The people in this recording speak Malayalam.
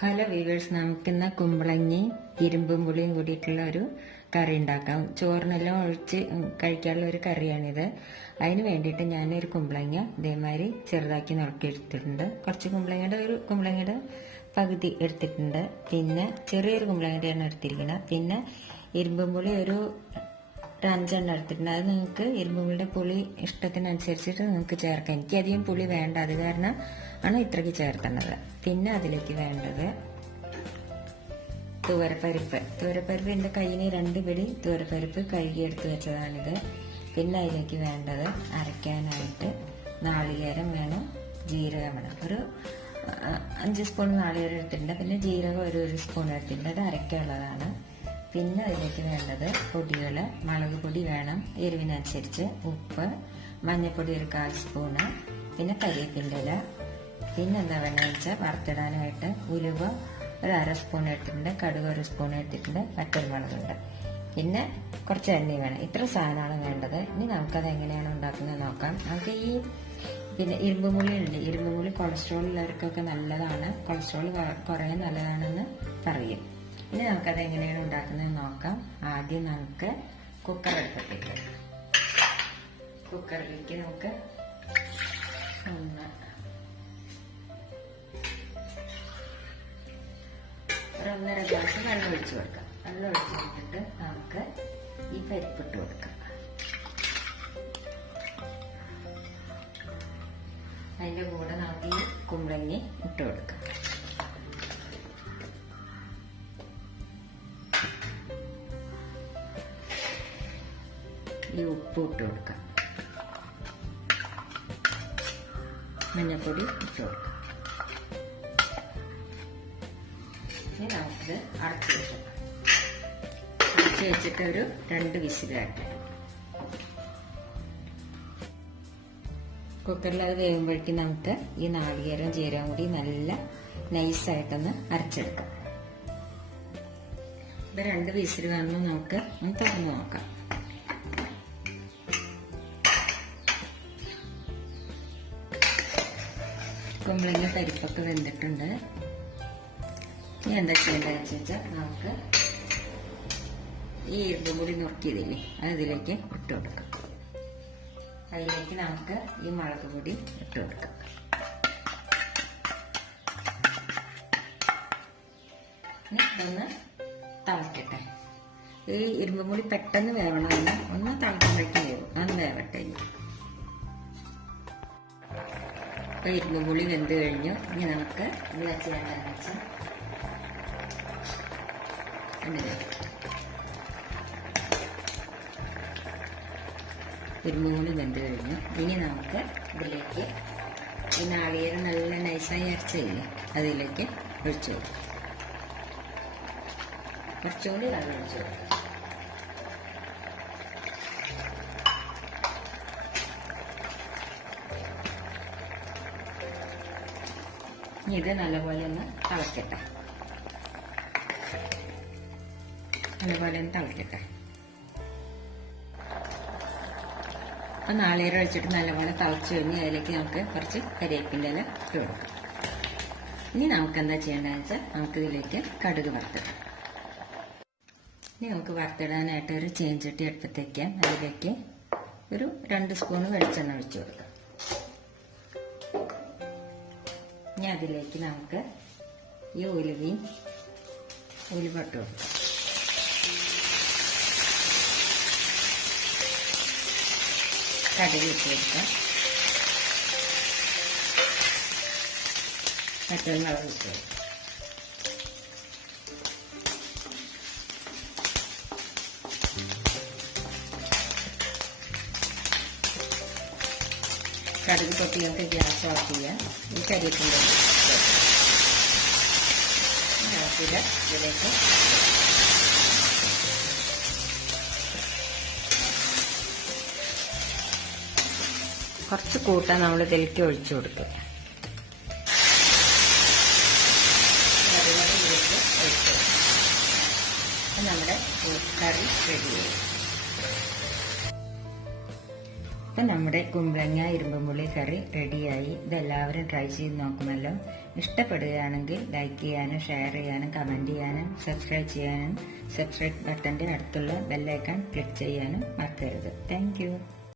ഹലോ വീവേഴ്സ്, നമുക്കിന്ന് കുമ്പളങ്ങയും ഇരുമ്പും പുളിയും കൂടിയിട്ടുള്ള ഒരു കറി ഉണ്ടാക്കാം. ചോറിനെല്ലാം ഒഴിച്ച് കഴിക്കാനുള്ള ഒരു കറിയാണിത്. അതിന് വേണ്ടിയിട്ട് ഞാനൊരു കുമ്പളങ്ങ ഇതേമാതിരി ചെറുതാക്കി നുറുക്കിയെടുത്തിട്ടുണ്ട്. കുറച്ച് കുമ്പളങ്ങയുടെ പകുതി എടുത്തിട്ടുണ്ട്. പിന്നെ ചെറിയൊരു കുമ്പളങ്ങയുടെയാണ് എടുത്തിരിക്കുന്നത്. പിന്നെ ഇരുമ്പും പുളി ഒരു 5 എടുത്തിട്ടുണ്ട്. അത് നിങ്ങൾക്ക് ഇരുമ്പുള്ളിയുടെ പുളി ഇഷ്ടത്തിനനുസരിച്ചിട്ട് നിങ്ങൾക്ക് ചേർക്കാം. എനിക്കധികം പുളി വേണ്ട, അത് കാരണം ആണ് ഇത്രയ്ക്ക് ചേർക്കുന്നത്. പിന്നെ അതിലേക്ക് വേണ്ടത് തുവരപ്പരിപ്പ് എൻ്റെ കയ്യിന് 2 പിടി തുവരപ്പരിപ്പ് കഴുകിയെടുത്ത് വെച്ചതാണിത്. പിന്നെ അതിലേക്ക് വേണ്ടത് അരയ്ക്കാനായിട്ട് നാളികേരം വേണം, ജീരകം വേണം. ഒരു 5 സ്പൂൺ നാളികേരം എടുത്തിട്ടുണ്ട്. പിന്നെ ജീരകം ഒരു സ്പൂൺ എടുത്തിട്ടുണ്ട്. അത് അരയ്ക്കാനുള്ളതാണ്. പിന്നെ അതിലേക്ക് വേണ്ടത് പൊടികൾ, മുളക് പൊടി വേണം എരിവിനനുസരിച്ച്, ഉപ്പ്, മഞ്ഞൾപ്പൊടി ഒരു 1/4 സ്പൂണ്, പിന്നെ കരിവേപ്പിൻ്റെ ഇല. പിന്നെ എന്താ വേണമെന്ന് വെച്ചാൽ വറുത്തിടാനായിട്ട് ഉലുവ ഒരു 1/2 സ്പൂൺ എടുത്തിട്ടുണ്ട്, കടുക് 1 സ്പൂൺ എടുത്തിട്ടുണ്ട്, വറ്റൽമുളകുണ്ട്, പിന്നെ കുറച്ച് എണ്ണ വേണം. ഇത്ര സാധനമാണ് വേണ്ടത്. ഇനി നമുക്കത് എങ്ങനെയാണ് ഉണ്ടാക്കുന്നത് നോക്കാം. നമുക്ക് പിന്നെ ഇരുമ്പുപുളി ഉണ്ട്. ഇരുമ്പുപുളി കൊളസ്ട്രോൾ ഉള്ളവർക്കൊക്കെ നല്ലതാണ്, കൊളസ്ട്രോൾ കുറയാൻ നല്ലതാണെന്ന് പറയും. ഇനി നമുക്കത് എങ്ങനെയാണ് ഉണ്ടാക്കുന്നത് നോക്കാം. ആദ്യം നമുക്ക് കുക്കറിലേക്ക് നമുക്ക് 1.5 ഗ്ലാസ് വെള്ളം ഒഴിച്ചു കൊടുക്കാം. വെള്ളം ഒഴിച്ചു കൊടുത്തിട്ട് നമുക്ക് ഈ പരിപ്പിട്ട് കൊടുക്കാം. അതിൻ്റെ കൂടെ നമുക്ക് ഈ കുമ്പളങ്ങ ഇട്ട് കൊടുക്കാം. ഈ ഉപ്പ് ഇട്ട് കൊടുക്കാം, മഞ്ഞൾപ്പൊടി ഇട്ട് കൊടുക്കാം. ഇനി നമുക്ക് അടച്ചു വെച്ചിട്ട് ഒരു 2 വിസിലാട്ടെ. കുക്കറിൽ അത് വേകുമ്പോഴേക്കും നമുക്ക് ഈ നാളികേരം ജീരകം കൂടി നല്ല നൈസായിട്ടൊന്ന് അരച്ചെടുക്കാം. ഇപ്പൊ 2 വിസിൽ കാണുമ്പോൾ നമുക്ക് ഒന്ന് തുറന്നു നോക്കാം. കുമ്പളങ്ങ പരിപ്പൊക്കെ വെന്തിട്ടുണ്ട്. ഇനി എന്താ ചെയ്യേണ്ടതെന്ന് വെച്ചാൽ നമുക്ക് ഈ ഇരുമ്പുപുളി നുറുക്കിയതില്ലേ അത് ഇതിലേക്ക് ഇട്ട് കൊടുക്കാം. അതിലേക്ക് നമുക്ക് ഈ മുളക് പൊടി ഇട്ട് കൊടുക്കാം. ഇനി ഇതൊന്ന് തിളക്കട്ടെ. ഈ ഇരുമ്പുപുളി പെട്ടെന്ന് വേവണമെന്ന് ഒന്ന് തിളക്കുമ്പോഴേക്കും വേവും. അത് വേവട്ടെ. ഇപ്പൊ ഇരുമ്പുപുളി വെന്ത് കഴിഞ്ഞു. ഇനി നമുക്ക് എന്താ ചെയ്യേണ്ടതെന്ന് വെച്ചാൽ ഇരുമ്പുപുളി വെന്ത് കഴിഞ്ഞു. ഇനി നമുക്ക് ഇതിലേക്ക് ഈ നാളികേരം നല്ല നൈസായി അരച്ചില്ലേ അതിലേക്ക് ഒഴിച്ചു കൊടുക്കും. കുറച്ചുകൂടി വെള്ളം ഒഴിച്ചു കൊടുക്കും. ഇത് നല്ലപോലെ ഒന്ന് തിളക്കട്ടെ. അപ്പൊ നാളികേരം ഒഴിച്ചിട്ട് നല്ലപോലെ തിളച്ചു കഴിഞ്ഞ് അതിലേക്ക് നമുക്ക് കുറച്ച് കരിവേപ്പിൻ്റെ ഇല ഇട്ട് കൊടുക്കാം. ഇനി നമുക്ക് എന്താ ചെയ്യേണ്ടതെന്ന് വെച്ചാൽ നമുക്കിതിലേക്ക് കടുക് വറുത്തിടാം. ഇനി നമുക്ക് വറുത്തിടാനായിട്ട് ഒരു ചീനച്ചട്ടി അടുപ്പത്ത് വയ്ക്കാം. അതിലേക്ക് ഒരു 2 സ്പൂൺ വെളിച്ചെണ്ണ ഒഴിച്ചു കൊടുക്കാം. ഇനി അതിലേക്ക് നമുക്ക് ഈ ഉലുവ ഇട്ട് കൊടുക്കാം. കടുക് ഇട്ട് കൊടുക്കാം. വറ്റൽമുളക് ഇട്ട് കൊടുക്കാം. കടുക് പൊട്ടി നമുക്ക് ഗ്യാസ് ഓഫ് ചെയ്യാം. ഈ കരിവേപ്പിൻ്റെ ഇതിലേക്ക് കുറച്ച് കൂട്ടാൻ നമ്മൾ ഇതിലേക്ക് ഒഴിച്ചു കൊടുക്കുക. നമ്മുടെ കറി റെഡിയായി. അപ്പം നമ്മുടെ കുമ്പളങ്ങ ഇരുമ്പൻ പുളി കറി റെഡിയായി. ഇതെല്ലാവരും ട്രൈ ചെയ്ത് നോക്കുമല്ലോ. ഇഷ്ടപ്പെടുകയാണെങ്കിൽ ലൈക്ക് ചെയ്യാനും ഷെയർ ചെയ്യാനും കമന്റ് ചെയ്യാനും സബ്സ്ക്രൈബ് ചെയ്യാനും സബ്സ്ക്രൈബ് ബട്ടന്റെ അടുത്തുള്ള ബെല്ലൈക്കൺ ക്ലിക്ക് ചെയ്യാനും മറക്കരുത്. താങ്ക്